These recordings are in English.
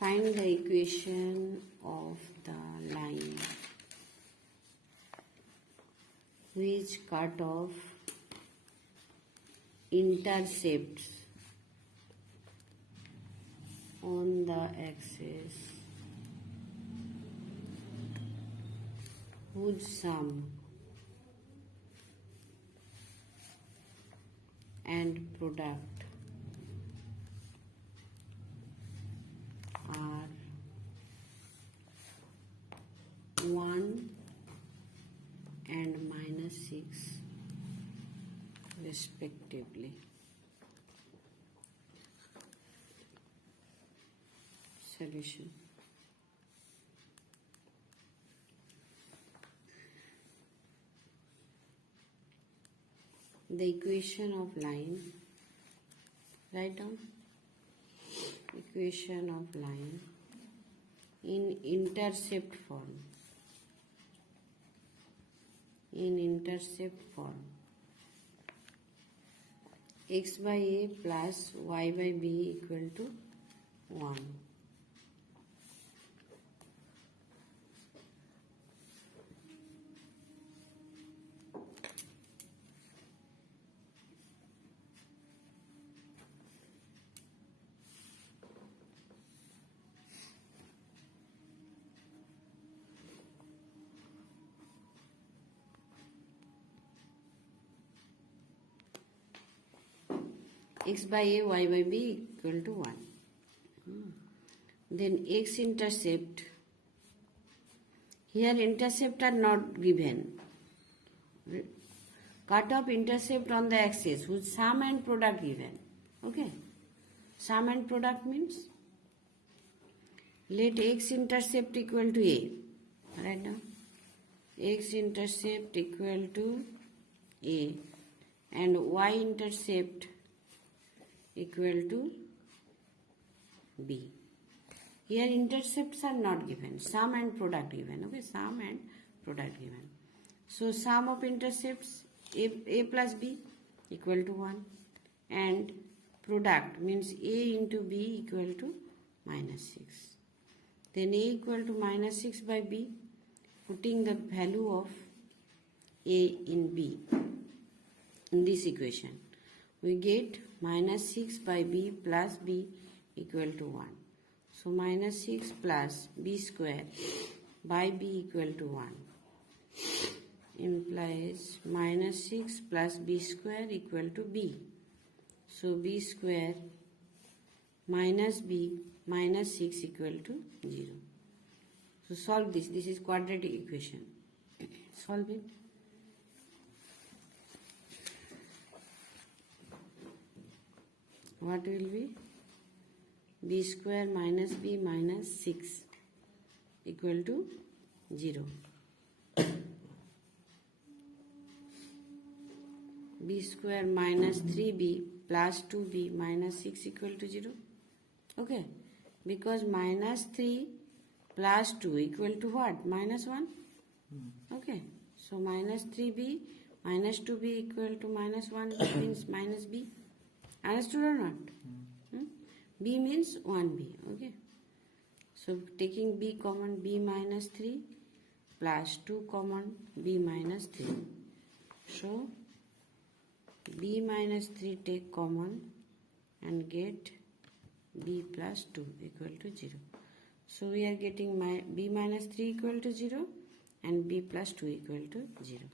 Find the equation of the line which cut off intercepts on the axis whose sum and product are 1 and -6 respectively. Solution. The equation of line, write down equation of line in intercept form. In intercept form, x by a plus y by b equal to 1. X by a, y by b equal to 1. Then x intercept, here intercept are not given. Cut off intercept on the axis whose sum and product given. Okay. Sum and product means let x intercept equal to a. Right now. X intercept equal to a and y intercept equal to b. Here intercepts are not given, sum and product given. Okay, sum and product given. So sum of intercepts a plus b equal to 1 and product means a into b equal to -6. Then a equal to -6 by b, putting the value of a in b in this equation. We get -6 by b plus b equal to 1. So -6 plus b square by b equal to 1 implies -6 plus b square equal to b. So b square minus b minus 6 equal to 0. So solve this. This is quadratic equation. Solve it. What will be? B square minus b minus 6 equal to 0. B square minus 3b plus 2b minus 6 equal to 0. Okay. Because minus 3 plus 2 equal to what? Minus 1. Okay. So minus 3b minus 2b equal to minus 1 means minus b. Understood or not? B means 1b. Okay. So taking b common, b minus 3 plus 2 common, b minus 3. So b minus 3 take common and get b plus 2 equal to 0. So we are getting b minus 3 equal to 0 and b plus 2 equal to 0.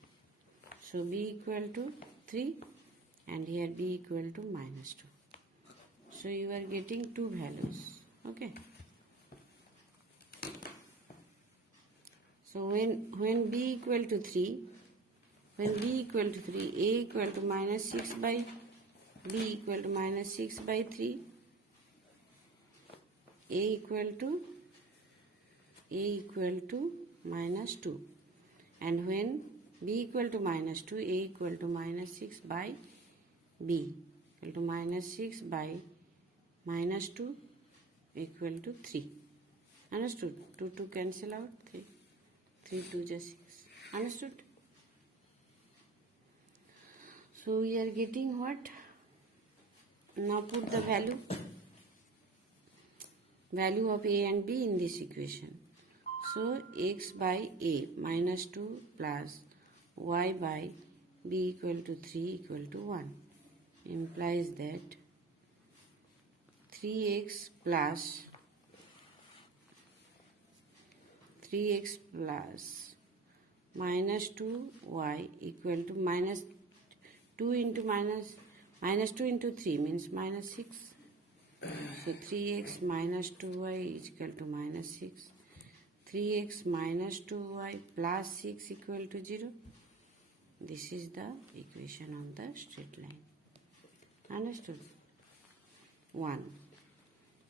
So b equal to 3 and here b equal to minus 2. So you are getting two values. Okay. So when b equal to 3, a equal to minus 6 by b equal to minus 6 by 3, a equal to minus 2, and when b equal to minus 2, a equal to minus 6 by b equal to minus 6 by minus 2 equal to 3. Understood? 2 cancel out, 3 2 just 6. Understood? So we are getting what? Now put the value. value of a and b in this equation. So x by a minus 2 plus y by b equal to 3 equal to 1 implies that 3x plus minus 2y equal to minus 2 into minus 2 into 3 means minus 6. So 3x minus 2y is equal to minus 6. 3x minus 2y plus 6 equal to 0. This is the equation on the straight line. Understood? 1.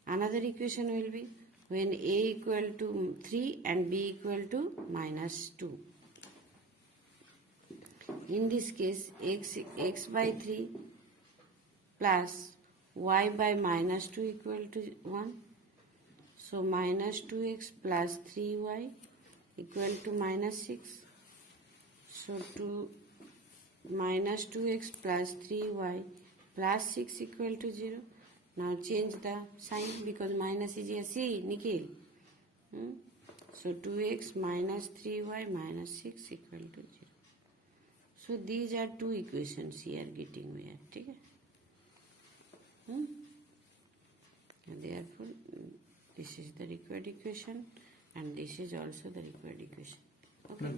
Another equation will be when a equal to 3 and b equal to minus 2. In this case, x by 3 plus y by minus 2 equal to 1. So minus 2x plus 3y equal to minus 6. So minus 2x plus 3y plus 6 equal to 0. Now change the sign because minus is here. See, Nikhil. So 2x minus 3y minus 6 equal to 0. So these are two equations here getting we are. Okay? Therefore, this is the required equation and this is also the required equation. Okay.